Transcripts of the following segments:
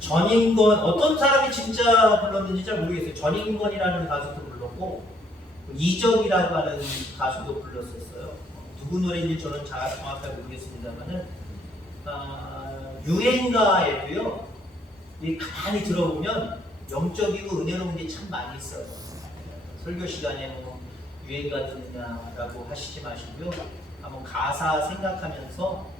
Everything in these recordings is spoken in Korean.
전인권 어떤 사람이 진짜 불렀는지 잘 모르겠어요. 전인권이라는 가수도 불렀고 이적이라고 하는 가수도 불렀었어요. 누구 노래인지 저는 잘 정확하게 모르겠습니다만은 아, 유행가에도요. 이 가만히 들어보면 영적이고 은혜로운 게 참 많이 있어요. 설교 시간에 뭐 유행가 듣느냐라고 하시지 마시고요. 한번 가사 생각하면서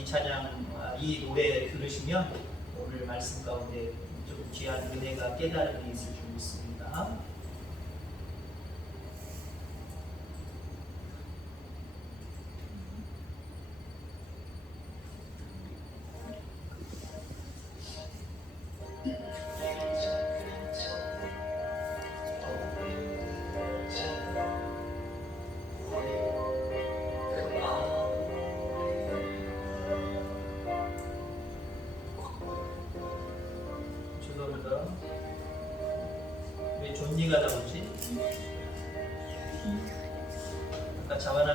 이 찬양, 아, 이 노래 들으시면 오늘 말씀 가운데 좀 귀한 은혜가 깨달음이 있을 줄 믿습니다.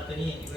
아까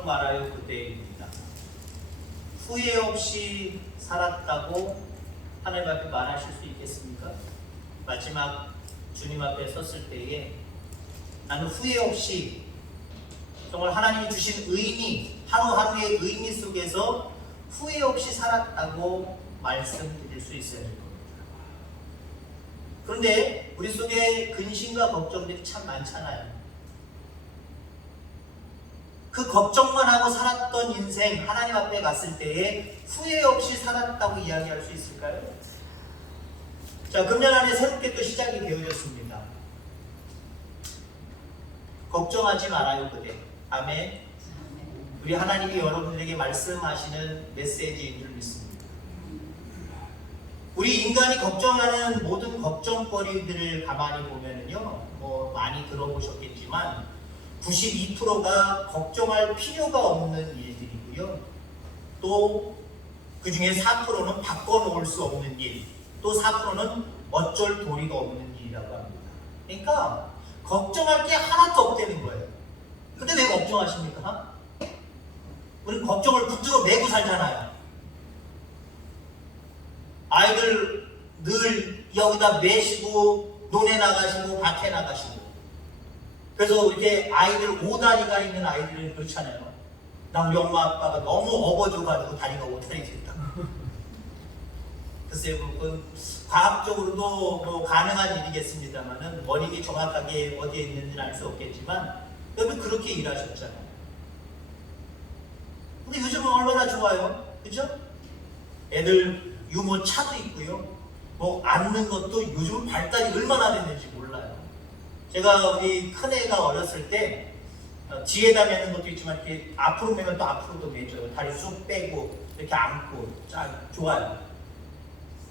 걱정 말아요 그대입니다. 후회 없이 살았다고 하나님 앞에 말하실 수 있겠습니까? 마지막 주님 앞에 섰을 때에 나는 후회 없이 정말 하나님이 주신 의미 하루하루의 의미 속에서 후회 없이 살았다고 말씀드릴 수 있어야 될 겁니다. 그런데 우리 속에 근심과 걱정들이 참 많잖아요. 그 걱정만 하고 살았던 인생 하나님 앞에 갔을 때에 후회 없이 살았다고 이야기할 수 있을까요? 자, 금년 안에 새롭게 또 시작이 되어졌습니다. 걱정하지 말아요, 그대. 아멘. 우리 하나님이 여러분들에게 말씀하시는 메시지인 줄 믿습니다. 우리 인간이 걱정하는 모든 걱정거리들을 가만히 보면은요, 뭐 많이 들어보셨겠지만 92%가 걱정할 필요가 없는 일들이고요. 또 그 중에 4%는 바꿔놓을 수 없는 일, 또 4%는 어쩔 도리가 없는 일이라고 합니다. 그러니까 걱정할 게 하나도 없다는 거예요. 근데 왜 걱정하십니까? 우리 걱정을 붙들어 매고 살잖아요. 아이들 늘 여기다 매시고 논에 나가시고 밭에 나가시고 그래서 이렇게 아이들 오다리가 있는 아이들은 그렇잖아요. 나 우리 엄마 아빠가 너무 업어줘가지고 다리가 오다리 됐다. 글쎄요, 그건 과학적으로도 뭐 가능한 일이겠습니다만은 원인이 정확하게 어디에 있는지는 알 수 없겠지만 여러분 그렇게 일하셨잖아요. 근데 요즘은 얼마나 좋아요, 그죠? 애들 유모차도 있고요. 뭐 앉는 것도 요즘 발달이 얼마나 됐는지 몰라요. 제가 우리 큰애가 어렸을 때 어, 뒤에다 매는 것도 있지만 이렇게 앞으로 매면 또 앞으로도 매죠. 다리 쑥 빼고 이렇게 안고 쫙 좋아요.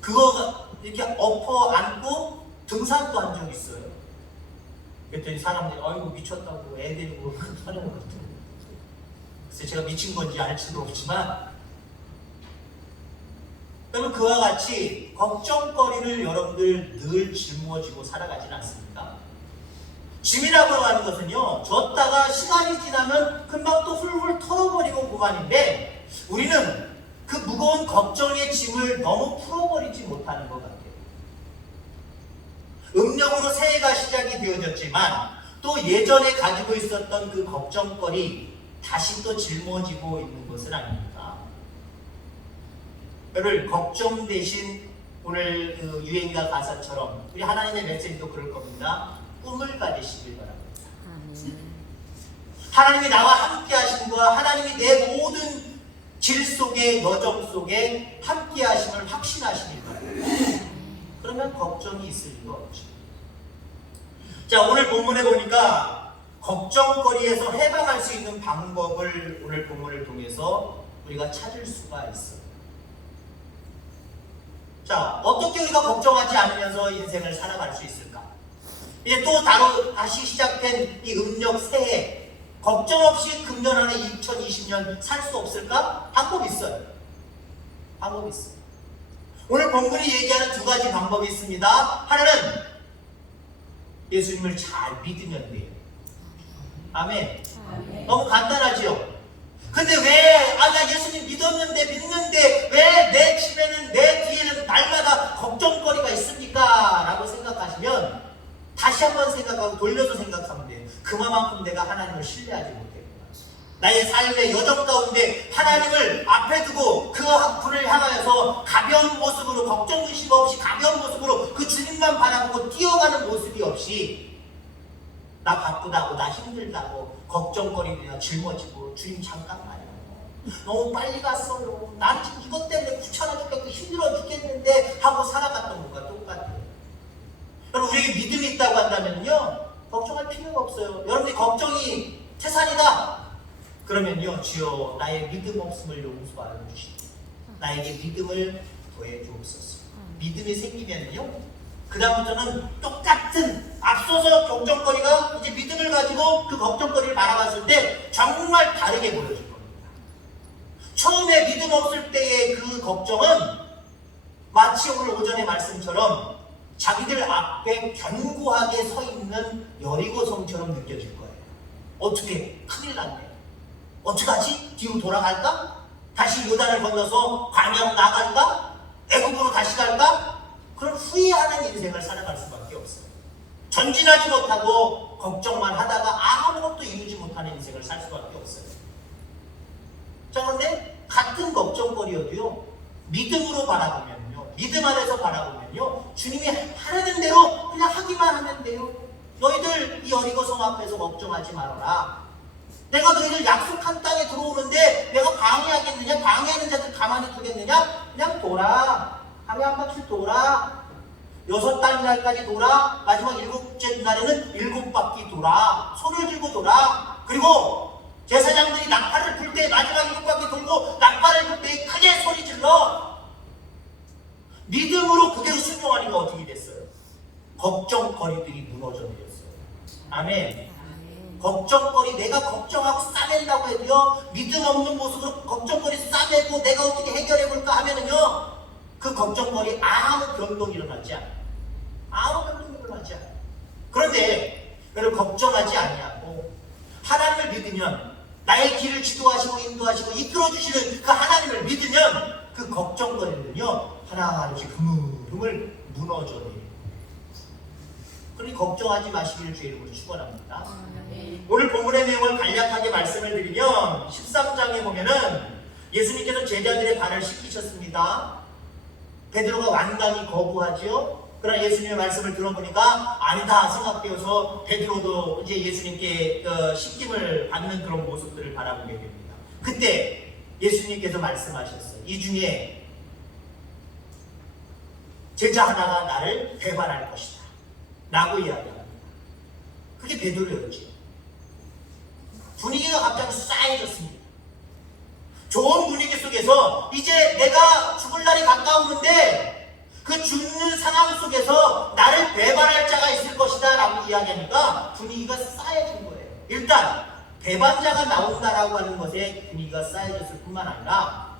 그거가 이렇게 엎어 안고 등산도 한 적 있어요. 그랬더니 사람들이 아이고 미쳤다고 애 데리고 하는 것 같아요. 그래서 제가 미친 건지 알 수도 없지만 여러분 그와 같이 걱정거리를 여러분들 늘 짊어지고 살아가진 않습니까? 짐이라고 하는 것은요 줬다가 시간이 지나면 금방 또 훌훌 털어버리고 그만인데 우리는 그 무거운 걱정의 짐을 너무 풀어버리지 못하는 것 같아요. 음력으로 새해가 시작이 되어졌지만 또 예전에 가지고 있었던 그 걱정거리 다시 또 짊어지고 있는 것은 아닙니까? 여러분 걱정 대신 오늘 그 유행가 가사처럼 우리 하나님의 메시지도 그럴 겁니다. 꿈을 가지시길 바랍니다. 하나님이 나와 함께 하심과 하나님이 내 모든 길 속에 여정 속에 함께 하심을 확신하시길 바랍니다. 그러면 걱정이 있을 리가 없죠. 자, 오늘 본문에 보니까 걱정거리에서 해방할 수 있는 방법을 오늘 본문을 통해서 우리가 찾을 수가 있어요. 자, 어떻게 우리가 걱정하지 않으면서 인생을 살아갈 수 있을까? 이제 또 다로, 다시 시작된 이 음력 새해, 걱정 없이 금년 안에 2020년 살 수 없을까? 방법이 있어요. 방법이 있어요. 오늘 본문이 얘기하는 두 가지 방법이 있습니다. 하나는 예수님을 잘 믿으면 돼요. 아멘. 너무 간단하지요? 근데 왜, 아, 나 예수님 믿었는데, 믿는데, 왜 내 집에는, 내 뒤에는 날마다 걱정거리가 있습니까? 라고 생각하시면, 다시 한번 생각하고 돌려서 생각하면 돼요. 그만큼 내가 하나님을 신뢰하지 못했구나. 나의 삶의 여정 가운데 하나님을 앞에 두고 그 분을 향하여서 가벼운 모습으로, 걱정 의심 없이 가벼운 모습으로 그 주님만 바라보고 뛰어가는 모습이 없이, 나 바쁘다고, 나 힘들다고, 걱정거리며 짊어지고, 주님 잠깐만요. 너무 빨리 갔어요. 나는 지금 이것 때문에 귀찮아 죽겠고 힘들어 죽겠는데 하고 살아갔던 것과 똑같아요. 여러분, 우리에게 믿음이 있다고 한다면요, 걱정할 필요가 없어요. 여러분이 걱정이 태산이다. 그러면요, 주여, 나의 믿음 없음을 용서하여 주시고, 나에게 믿음을 더해 주옵소서. 믿음이 생기면요, 그 다음부터는 똑같은 앞서서 걱정거리가 이제 믿음을 가지고 그 걱정거리를 바라봤을 때 정말 다르게 보여질 겁니다. 처음에 믿음 없을 때의 그 걱정은 마치 오늘 오전의 말씀처럼 자기들 앞에 견고하게 서 있는 여리고 성처럼 느껴질 거예요. 어떻게 큰일 났네. 어떡하지? 뒤로 돌아갈까? 다시 요단을 건너서 광야로 나갈까? 애국으로 다시 갈까? 그런 후회하는 인생을 살아갈 수밖에 없어요. 전진하지 못하고 걱정만 하다가 아무것도 이루지 못하는 인생을 살 수밖에 없어요. 자, 그런데 같은 걱정거리여도요, 믿음으로 바라보면요, 믿음 안에서 바라보면요. 주님이 하라는 대로 그냥 하기만 하면 돼요. 너희들 이 여리고 성 앞에서 걱정하지 말아라. 내가 너희들 약속한 땅에 들어오는데 내가 방해하겠느냐? 방해하는 자들 가만히 두겠느냐? 그냥 돌아. 하루에 한 바퀴 돌아. 여섯 달 날까지 돌아. 마지막 일곱째 날에는 일곱 바퀴 돌아. 손을 들고 돌아. 그리고 제사장들이 낙파를 불 때 마지막 일곱 바퀴 돌고 낙파를 불 때 크게 소리 질러. 믿음으로 그대로 순종하니까 어떻게 됐어요? 걱정거리들이 무너져 내렸어요. 아멘. 걱정거리 내가 걱정하고 싸맨다고 해도요 믿음 없는 모습으로 걱정거리 싸매고 내가 어떻게 해결해 볼까 하면은요 그 걱정거리 아무 변동이 일어나지 않아 아무 변동이 일어나지 않아 그런데 여러분 걱정하지 아니하고 하나님을 믿으면 나의 길을 지도하시고 인도하시고 이끌어 주시는 그 하나님을 믿으면 그 걱정거리는요 하나하나씩 흐물흐물 무너져 내려요 그러니 걱정하지 마시기를 주의 이름으로 축원합니다. 오늘 본문의 내용을 간략하게 말씀을 드리면 13장에 보면은 예수님께서 제자들의 발을 씻기셨습니다. 베드로가 완강히 거부하지요. 그러나 예수님의 말씀을 들어보니까 아니다 생각되어서 베드로도 이제 예수님께 어, 씻김을 받는 그런 모습들을 바라보게 됩니다. 그때 예수님께서 말씀하셨어요. 이 중에 제자 하나가 나를 배반할 것이다. 라고 이야기합니다. 그게 베드로였지. 분위기가 갑자기 싸해졌습니다. 좋은 분위기 속에서 이제 내가 죽을 날이 가까우는데 그 죽는 상황 속에서 나를 배반할 자가 있을 것이다 라고 이야기하니까 분위기가 싸해진 거예요. 일단 배반자가 나온다라고 하는 것에 분위기가 싸해졌을 뿐만 아니라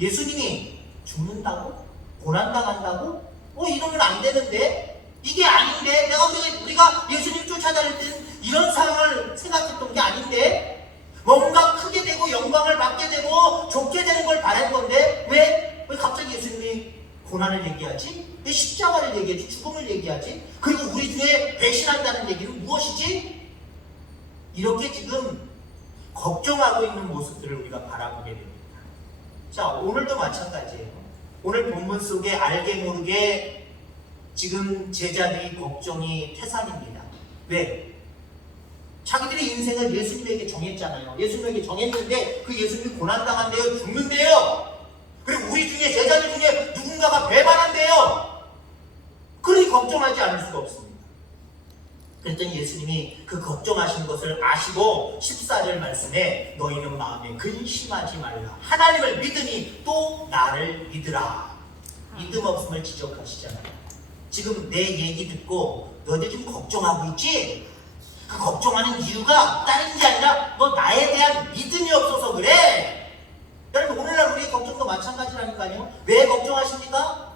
예수님이 죽는다고? 고난당한다고? 어 이러면 안 되는데 이게 아닌데 내가 우리가, 예수님 쫓아다닐 때는 이런 상황을 생각했던 게 아닌데 뭔가 크게 되고 영광을 받게 되고 좋게 되는 걸 바랄 건데 왜? 왜 갑자기 예수님이 고난을 얘기하지? 왜 십자가를 얘기하지? 죽음을 얘기하지? 그리고 우리 중에 배신한다는 얘기는 무엇이지? 이렇게 지금 걱정하고 있는 모습들을 우리가 바라보게 됩니다. 자, 오늘도 마찬가지예요. 오늘 본문 속에 알게 모르게 지금 제자들이 걱정이 태산입니다. 왜? 자기들의 인생을 예수님에게 정했잖아요. 예수님에게 정했는데 그 예수님이 고난당한대요. 죽는데요. 그리고 우리 중에 제자들 중에 누군가가 배반한대요. 그러니 걱정하지 않을 수가 없습니다. 그랬더니 예수님이 그 걱정하신 것을 아시고 14절 말씀에 너희는 마음에 근심하지 말라. 하나님을 믿으니 또 나를 믿으라. 믿음 없음을 지적하시잖아요. 지금 내 얘기 듣고 너희들 지금 걱정하고 있지? 그 걱정하는 이유가 다른 게 아니라 너 나에 대한 믿음이 없어서 그래. 여러분 오늘날 우리의 걱정도 마찬가지라니까요. 왜 걱정하십니까?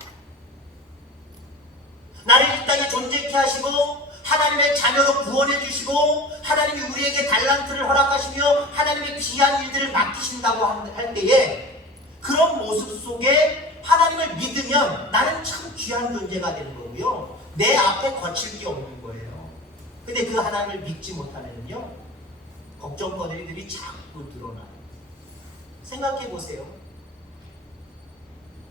나를 이 땅에 존재케 하시고 하나님의 자녀로 구원해 주시고 하나님이 우리에게 달란트를 허락하시며 하나님의 귀한 일들을 맡기신다고 할 때에 그런 모습 속에 하나님을 믿으면 나는 참 귀한 존재가 되는 거고요. 내 앞에 거칠 게 없는 거예요. 근데 그 하나님을 믿지 못하면요. 걱정거리들이 자꾸 드러나요. 생각해 보세요.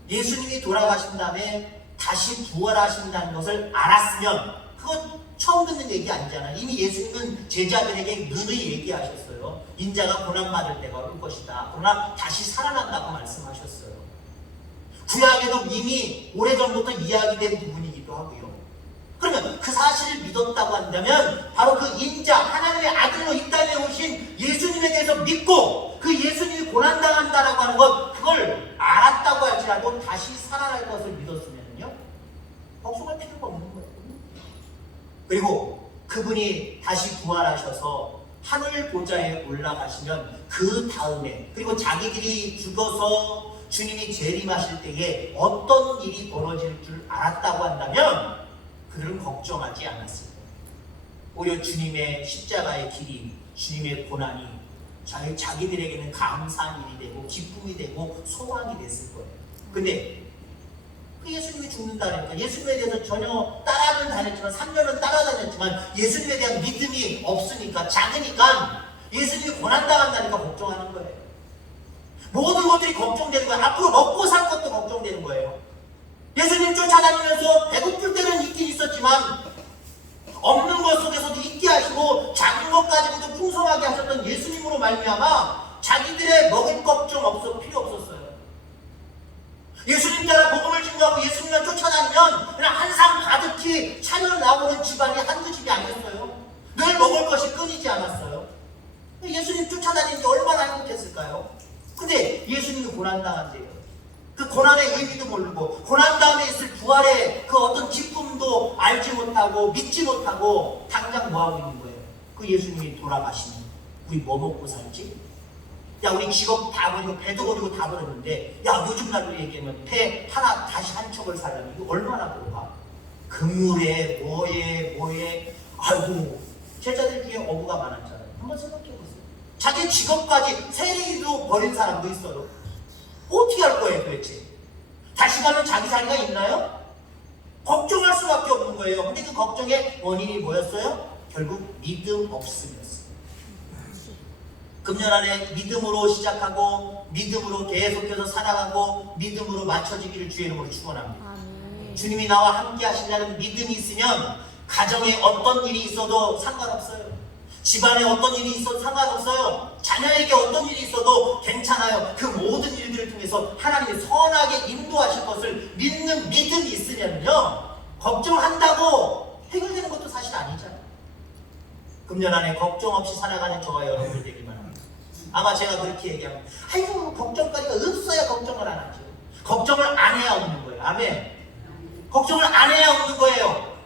예수님이 돌아가신 다음에 다시 부활하신다는 것을 알았으면 그건 처음 듣는 얘기 아니잖아요. 이미 예수님은 제자들에게 누누이 얘기하셨어요. 인자가 고난받을 때가 올 것이다. 그러나 다시 살아난다고 말씀하셨어요. 구약에도 이미 오래전부터 이야기된 부분이기도 하고요. 그러면 그 사실을 믿었다고 한다면 바로 그 인자 하나님의 아들로 이 땅에 오신 예수님에 대해서 믿고 그 예수님이 고난당한다라고 하는 것 그걸 알았다고 할지라도 다시 살아날 것을 믿었으면요 걱정할 필요가 없는 거예요. 그리고 그분이 다시 부활하셔서 하늘 보좌에 올라가시면 그 다음에 그리고 자기들이 죽어서 주님이 재림하실 때에 어떤 일이 벌어질 줄 알았다고 한다면 그들은 걱정하지 않았을 거예요. 오히려 주님의 십자가의 길이 주님의 고난이 자기, 자기들에게는 감사한 일이 되고 기쁨이 되고 소망이 됐을 거예요. 근데 그 예수님이 죽는다니까 예수님에 대해서 전혀 따라는 다녔지만 3년은 따라다녔지만 예수님에 대한 믿음이 없으니까 작으니까 예수님이 고난당한다니까 걱정하는 거예요. 모든 것들이 걱정되는 거예요. 앞으로 먹고 살 것도 걱정되는 거예요. 예수님 쫓아다니면서 배고플 때는 있긴 있었지만 없는 것 속에서도 있게 하시고 작은 것 가지고도 풍성하게 하셨던 예수님으로 말미암아 자기들의 먹을 걱정 없어 필요 없었어요. 예수님 따라 복음을 증거하고 예수님만 쫓아다니면 그냥 한상 가득히 차려 나오는 집안이 한두 집이 아니었어요. 늘 먹을 것이 끊이지 않았어요. 예수님 쫓아다니는 게 얼마나 행복했을까요? 근데 예수님이 고난당한대요. 그 고난의 의미도 모르고 고난 다음에 있을 부활의 그 어떤 기쁨도 알지 못하고 믿지 못하고 당장 뭐 하고 있는 거예요? 그 예수님이 돌아가시면 우리 뭐 먹고 살지? 야 우리 직업 다 버리고 배도 버리고 다 버렸는데 야 요즘 날로 얘기하면 배 하나 다시 한 척을 사려면 이거 얼마나 들어가? 그물에 뭐에 뭐에 아이고 제자들 중에 어부가 많았잖아요. 한번 생각해 보세요. 자기 직업까지 세리도 버린 사람도 있어요. 어떻게 할 거예요 도대체? 다시 가면 자기 자리가 있나요? 걱정할 수밖에 없는 거예요. 근데 그 걱정의 원인이 뭐였어요? 결국 믿음 없음이었어요. 금년 안에 믿음으로 시작하고 믿음으로 계속해서 살아가고 믿음으로 맞춰지기를 주의 이름으로 축원합니다. 주님이 나와 함께 하신다는 믿음이 있으면 가정에 어떤 일이 있어도 상관없어요. 집안에 어떤 일이 있어도 상관없어요. 자녀에게 어떤 일이 있어도 괜찮아요. 그 모든 일들을 통해서 하나님이 선하게 인도하실 것을 믿는 믿음이 있으면요. 걱정한다고 해결되는 것도 사실 아니잖아요. 금년 안에 걱정 없이 살아가는 저와 여러분들 되길 바랍니다. 아마 제가 그렇게 얘기하면 아이고 걱정거리가 없어야 걱정을 안 하죠. 걱정을 안 해야 없는 거예요. 아멘. 걱정을 안 해야 없는 거예요.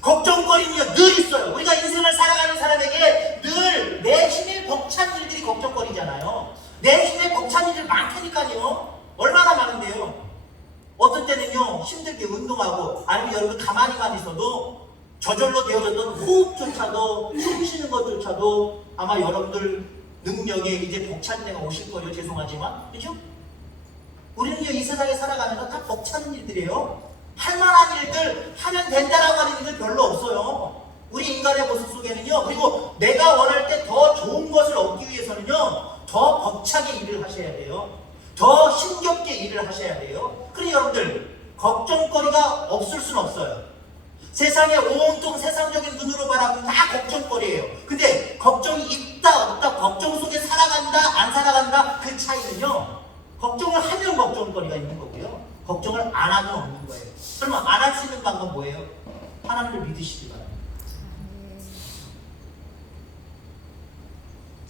걱정거리는요 늘 있어요. 우리가 인생을 살아가는 사람에게 늘 내 힘에 벅찬 일들이 걱정거리잖아요. 내 힘에 벅찬 일들 많다니까요. 얼마나 많은데요. 어떤 때는요 힘들게 운동하고 아니면 여러분 가만히만 있어도 저절로 되어졌던 호흡조차도 숨 쉬는 것조차도 아마 여러분들 능력에 이제 벅찬 때가 오실 거예요. 죄송하지만 그죠? 우리는요 이 세상에 살아가면서 다 벅차는 일들이에요. 할 만한 일들 하면 된다라고 하는 일들 별로 없어요. 우리 인간의 모습 속에는요. 그리고 내가 원할 때 더 좋은 것을 얻기 위해서는요. 더 벅차게 일을 하셔야 돼요. 더 힘겹게 일을 하셔야 돼요. 그러니 여러분들 걱정거리가 없을 수는 없어요. 세상에 온통 세상적인 눈으로 바라보면 다 걱정거리예요. 근데 걱정이 있다 없다 걱정 속에 살아간다 안 살아간다 그 차이는요. 걱정을 하면 걱정거리가 있는 거고요. 걱정을 안 하면 없는 거예요. 그러면 안할 수 있는 방법 뭐예요? 하나님을 믿으시기 바랍니다.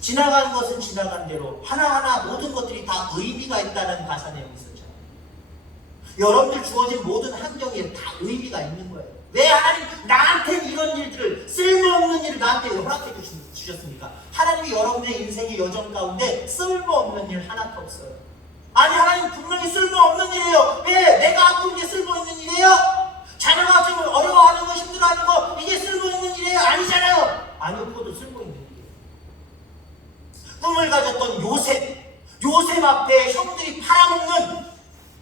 지나가는 것은 지나간 대로 하나하나 모든 것들이 다 의미가 있다는 가사 내용이 있었잖아요. 여러분들 주어진 모든 환경에 다 의미가 있는 거예요. 왜 하나님 나한테 이런 일들을 쓸모없는 일을 나한테 왜 허락해 주셨습니까? 하나님이 여러분의 인생의 여정 가운데 쓸모없는 일 하나도 없어요. 아니 하나님 분명히 쓸모없는 일이에요. 왜 내가 아픈 게 쓸모있는 일이에요? 자녀가 좀 어려워하는 거 힘들어하는 거 이게 쓸모있는 일이에요? 아니잖아요. 아니요 그것도 쓸모있는 일이에요. 꿈을 가졌던 요셉 요셉 앞에 형들이 팔아먹는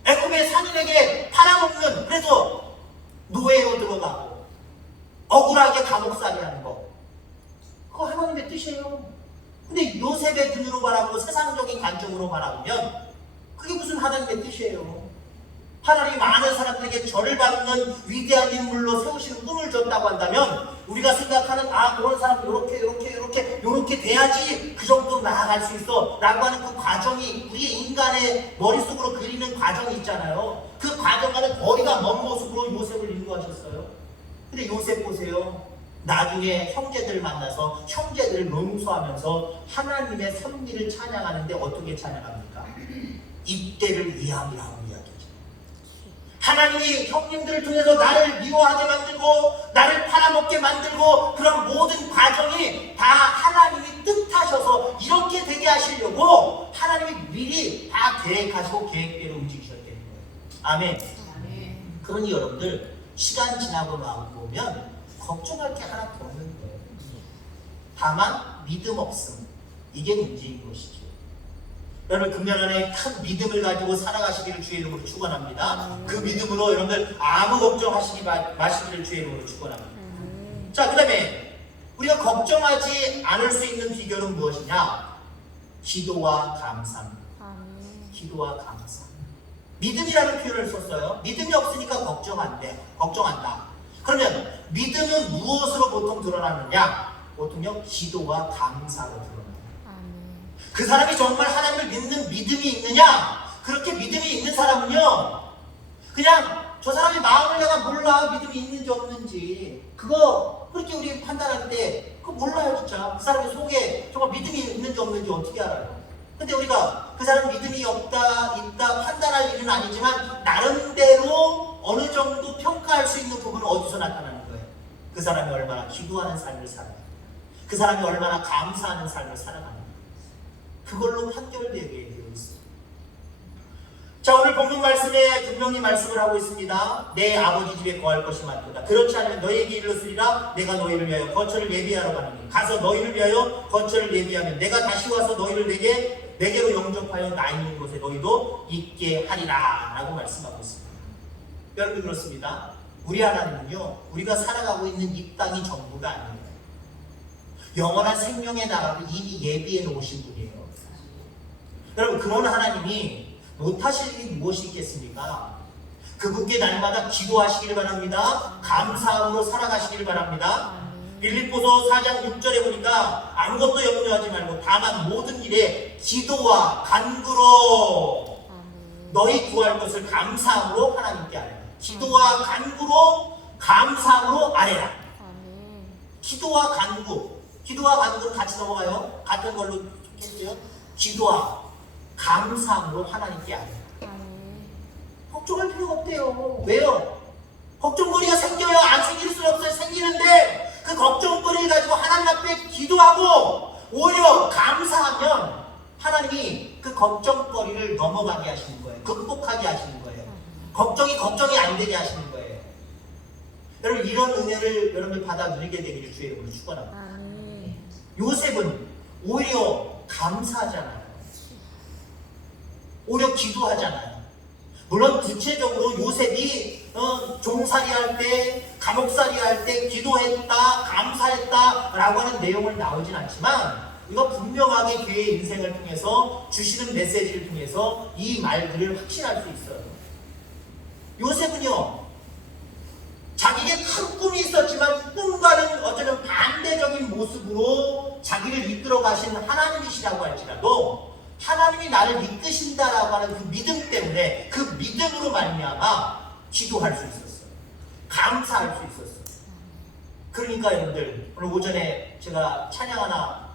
애굽의 상인에게 팔아먹는 그래서 노예로 들어가고 억울하게 감옥살이 하는 거. 그거 하나님의 뜻이에요. 근데 요셉의 눈으로 바라보고 세상적인 관점으로 바라보면 그게 무슨 하나님의 뜻이에요? 하나님이 많은 사람들에게 절을 받는 위대한 인물로 세우시는 꿈을 줬다고 한다면 우리가 생각하는 아 그런 사람 이렇게 이렇게 이렇게 이렇게 돼야지 그 정도 나아갈 수 있어. 라고 하는 그 과정이 우리 인간의 머릿속으로 그리는 과정이 있잖아요. 그 과정과는 거리가 먼 모습으로 요셉을 인도하셨어요. 근데 요셉 보세요. 나중에 형제들 만나서 형제들을 용서하면서 하나님의 섭리를 찬양하는데 어떻게 찬양합니까? 이때를 위함이라고 하나님이 형님들을 통해서 나를 미워하게 만들고 나를 팔아먹게 만들고 그런 모든 과정이 다 하나님이 뜻하셔서 이렇게 되게 하시려고 하나님이 미리 다 계획하시고 계획대로 움직이셨다는 거예요. 아멘. 아멘. 그러니 여러분들 시간 지나고 나고 보면 걱정할 게 하나도 없는 거예요. 다만 믿음 없음 이게 문제인 것이죠. 여러분 금년 안에 큰 믿음을 가지고 살아가시기를 주의 이름으로 축원합니다. 그 믿음으로 여러분들 아무 걱정하시기 마- 마시기를 주의 이름으로 축원합니다. 아멘. 자, 그다음에 우리가 걱정하지 않을 수 있는 비결은 무엇이냐? 기도와 감사입니다. 기도와 감사. 믿음이라는 표현을 썼어요. 믿음이 없으니까 걱정 안 돼. 걱정한다. 그러면 믿음은 무엇으로 보통 드러나느냐? 보통요, 기도와 감사로 드러나요. 아멘. 그 사람이 정말 하나님을 믿는 믿음이 있느냐? 그렇게 믿음이 있는 사람은요, 그냥 저 사람이 마음을 내가 몰라 믿음이 있는지 없는지 그거 그렇게 우리 때 그거 몰라요 진짜 그 사람의 속에 정말 믿음이 있는지 없는지 어떻게 알아요? 근데 우리가 그 사람 믿음이 없다 있다 판단할 일은 아니지만 나름대로 어느 정도 평가할 수 있는 부분은 어디서 나타나는 거예요? 그 사람이 얼마나 기도하는 삶을 살아요? 그 사람이 얼마나 감사하는 삶을 거예요? 그걸로 판결되게 되어 있어요. 자 오늘 본문 말씀에 분명히 말씀을 하고 있습니다. 내 아버지 집에 거할 것이 많도다. 그렇지 않으면 너에게 이르으리라 내가 너희를 위하여 거처를 예비하러 가느니 가서 너희를 위하여 거처를 예비하면 내가 다시 와서 너희를 내게 내게로 영접하여 나 있는 곳에 너희도 있게 하리라 라고 말씀하고 있습니다. 여러분 그렇습니다. 우리 하나님은요 우리가 살아가고 있는 이 땅이 전부가 아니에요. 영원한 생명의 나라를 이미 예비해 놓으신 분이에요. 여러분 그런 하나님이 못하실 일이 무엇이 있겠습니까? 그분께 날마다 기도하시길 바랍니다. 감사함으로 살아가시길 바랍니다. 빌립보서 4장 6절에 보니까 아무것도 염려하지 말고 다만 모든 일에 기도와 간구로. 너희 구할 것을 감사함으로 하나님께 아뢰라. 기도와 간구로 감사함으로 아뢰라. 기도와 간구. 기도와 간구를 같이 넘어가요. 같은 걸로 했어요. 기도와 감사함으로 하나님께 아뢰라. 아멘. 걱정할 필요가 없대요. 왜요? 걱정거리가 생겨요. 안 생길 수는 없어요. 생기는데 그 걱정거리를 가지고 하나님 앞에 기도하고 오히려 감사하면 하나님이 그 걱정거리를 넘어가게 하시는 거예요. 극복하게 하시는 거예요. 걱정이 걱정이 안 되게 하시는 거예요. 여러분 이런 은혜를 여러분들 받아 누리게 되기를 주의 이름으로 축원합니다. 요셉은 오히려 감사하잖아요. 오히려 기도하잖아요. 물론 구체적으로 요셉이 어, 종살이 할 때, 감옥살이 할 때 기도했다, 감사했다 라고 하는 내용을 나오진 않지만 이거 분명하게 그의 인생을 통해서 주시는 메시지를 통해서 이 말들을 확신할 수 있어요. 요셉은요, 자기에게 큰 꿈이 있었지만 꿈과는 어쩌면 반대적인 모습으로 자기를 이끌어 가신 하나님이시라고 할지라도 하나님이 나를 이끄신다라고 하는 그 믿음 때문에 그 믿음으로 말미암아 기도할 수 있었어요. 감사할 수 있었어요. 그러니까 여러분들 오늘 오전에 제가 찬양 하나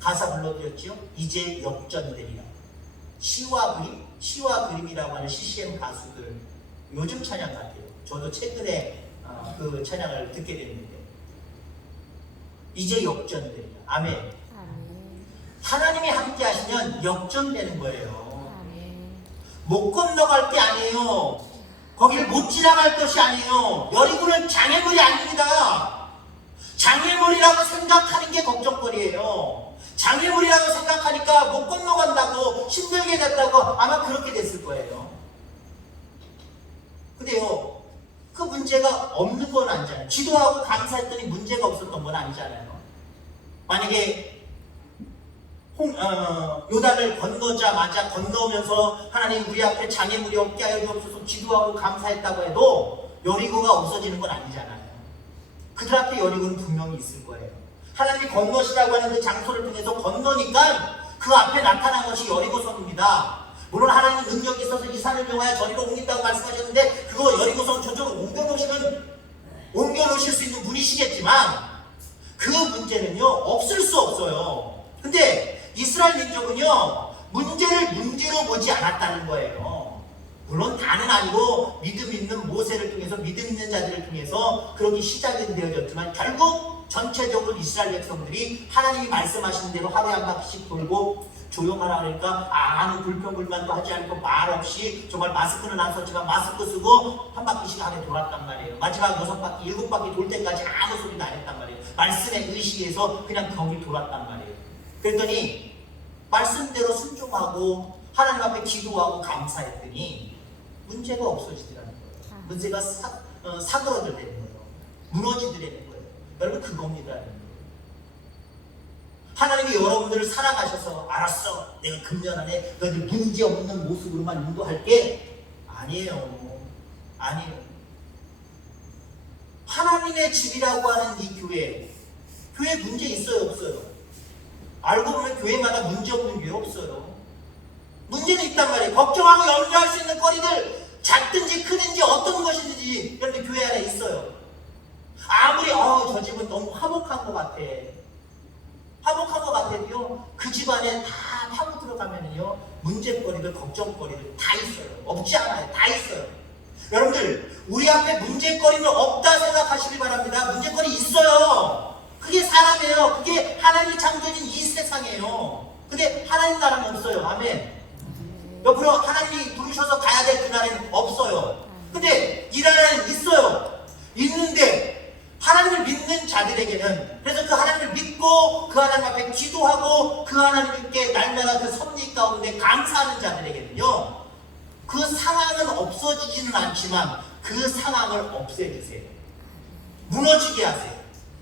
가사 불러드렸죠. 이제 역전되리라. 시와 그림, 시와 그림이라고 하는 CCM 가수들 요즘 찬양 같아요. 저도 최근에 어, 그 찬양을 듣게 됐는데 이제 역전되리라. 아멘. 하나님이 함께 하시면 역전되는 거예요. 아멘. 못 건너갈 게 아니에요. 거기를 못 지나갈 것이 아니에요. 여리고는 장애물이 아닙니다. 장애물이라고 생각하는 게 걱정거리예요. 장애물이라고 생각하니까 못 건너간다고 힘들게 됐다고 아마 그렇게 됐을 거예요. 근데요, 그 문제가 없는 건 아니잖아요. 기도하고 감사했더니 문제가 없었던 건 아니잖아요. 만약에 홍, 어, 요단을 건너자마자 건너오면서 하나님 우리 앞에 장애물이 없게 하여 주옵소서 기도하고 감사했다고 해도 여리고가 없어지는 건 아니잖아요. 그들 앞에 여리고는 분명히 있을 거예요. 하나님이 건너시라고 하는 그 장소를 통해서 건너니까 그 앞에 나타난 것이 여리고성입니다. 물론 하나님은 능력이 있어서 이 산을 명하여 저리로 옮긴다고 말씀하셨는데 그거 여리고성 저쪽으로 옮겨놓으시면 옮겨놓으실 수 있는 분이시겠지만 그 문제는요 없을 수 없어요. 근데 이스라엘 민족은요 문제를 문제로 보지 않았다는 거예요. 물론 다는 아니고 믿음 있는 모세를 통해서 믿음 있는 자들을 통해서 그렇게 시작이 되어졌지만 결국 전체적으로 이스라엘 백성들이 하나님이 말씀하신 대로 하루에 한 바퀴씩 돌고 조용하라 그러니까 아무 불평불만도 하지 않고 말 없이 정말 마스크는 안 썼지만 마스크 쓰고 한 바퀴씩 안에 돌았단 말이에요. 마지막 여섯 바퀴, 일곱 바퀴 돌 때까지 아무 소리도 안 했단 말이에요. 말씀에 의시해서 그냥 거기 돌았단 말이에요. 그랬더니 말씀대로 순종하고 하나님 앞에 기도하고 감사했더니 문제가 없어지더라는 거예요. 문제가 사, 어, 사그러들되는 거예요. 무너지더라는 거예요. 여러분 그겁니다. 하나님이 여러분들을 사랑하셔서 알았어 내가 금년 안에 너희들 문제 없는 모습으로만 인도할게 아니에요 아니에요 하나님의 집이라고 하는 이 교회 교회 문제 있어요 없어요 알고 보면 교회마다 문제 없는 교회 없어요. 문제는 있단 말이에요. 걱정하고 염려할 수 있는 거리들 작든지 크든지 어떤 것이든지 여러분 교회 안에 있어요. 아무리 어저 집은 너무 화목한 것 같아. 화목한 것 같아도요 그 집안에 다 파고 들어가면은요 문제거리들 걱정거리들 다 있어요. 없지 않아요. 다 있어요. 여러분들 우리 앞에 문제거리는 없다 생각하시기 바랍니다. 문제거리 있어요 그게 사람이에요. 그게 하나님이 창조해진 이 세상이에요. 근데 하나님 나라는 없어요. 아멘. 옆으로 하나님이 부르셔서 가야 될 그 나라는 없어요. 근데 이 나라는 있어요. 있는데 하나님을 믿는 자들에게는 그래서 그 하나님을 믿고 그 하나님 앞에 기도하고 그 하나님께 날마다 그 섭리 가운데 감사하는 자들에게는요 그 상황은 없어지지는 않지만 그 상황을 없애주세요. 무너지게 하세요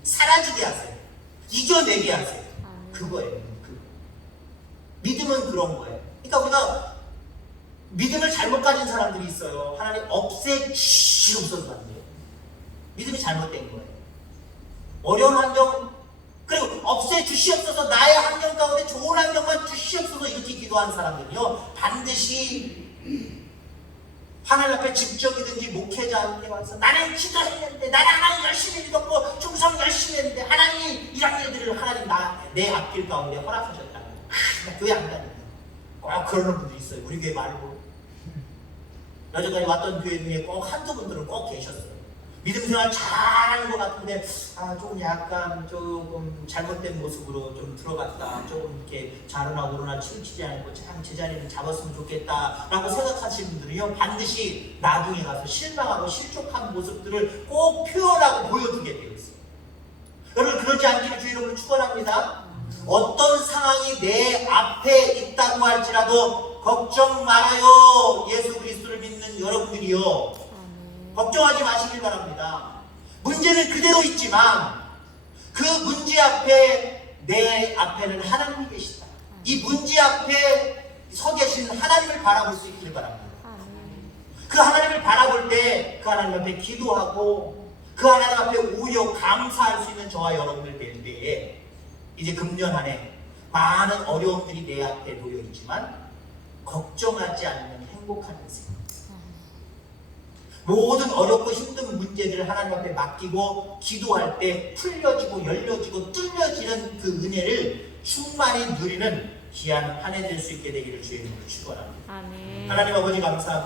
사라지게 하세요. 이겨내게 하세요. 그거예요 그거. 믿음은 그런 거예요. 그러니까 우리가 믿음을 잘못 가진 사람들이 있어요. 하나님 없애주시옵소서 안 돼요. 믿음이 잘못된 거예요. 어려운 환경 그리고 없애 주시옵소서 나의 환경 가운데 좋은 환경만 주시옵소서 이렇게 기도하는 사람들은요. 반드시 하나님 앞에 직접이든지 목회자한테 와서 나는 기도했는데 나는 하나님 열심히 믿었고 충성 열심히 했는데 하나님 이런 일들을 하나님 나, 내 앞길 가운데 허락하셨다 아, 나 교회 안 다닌다 꼭 그러는 분도 있어요. 우리 교회 말고. 여태까지 왔던 교회 중에 꼭 한두 분들은 꼭 계셨어요. 믿음 생활 잘하는 것 같은데 아좀 약간 조금 잘못된 모습으로 좀 들어갔다. 조금 이렇게 좌로나 우로나 치우치지 않고 참 제자리를 잡았으면 좋겠다라고 생각하시는 분들은요 반드시 나중에 가서 실망하고 실족한 모습들을 꼭 표현하고 보여주게 되어 있어요. 여러분 그러지 않기를 주의 이름으로 축원합니다. 어떤 상황이 내 앞에 있다고 할지라도 걱정 말아요. 예수 그리스도를 믿는 여러분들이요. 걱정하지 마시길 바랍니다. 문제는 그대로 있지만 그 문제 앞에 내 앞에는 하나님이 계시다. 이 문제 앞에 서 계신 하나님을 바라볼 수 있길 바랍니다. 그 하나님을 바라볼 때 그 하나님 앞에 기도하고 그 하나님 앞에 오히려 감사할 수 있는 저와 여러분들 될 때에 이제 금년 안에 많은 어려움들이 내 앞에 놓여 있지만 걱정하지 않는 행복한 인생. 모든 어렵고 힘든 문제들을 하나님 앞에 맡기고 기도할 때 풀려지고 열려지고 뚫려지는 그 은혜를 충만히 누리는 귀한 한 해 될 수 있게 되기를 주의 이름으로 축원합니다. 하나님 아버지 감사합니다.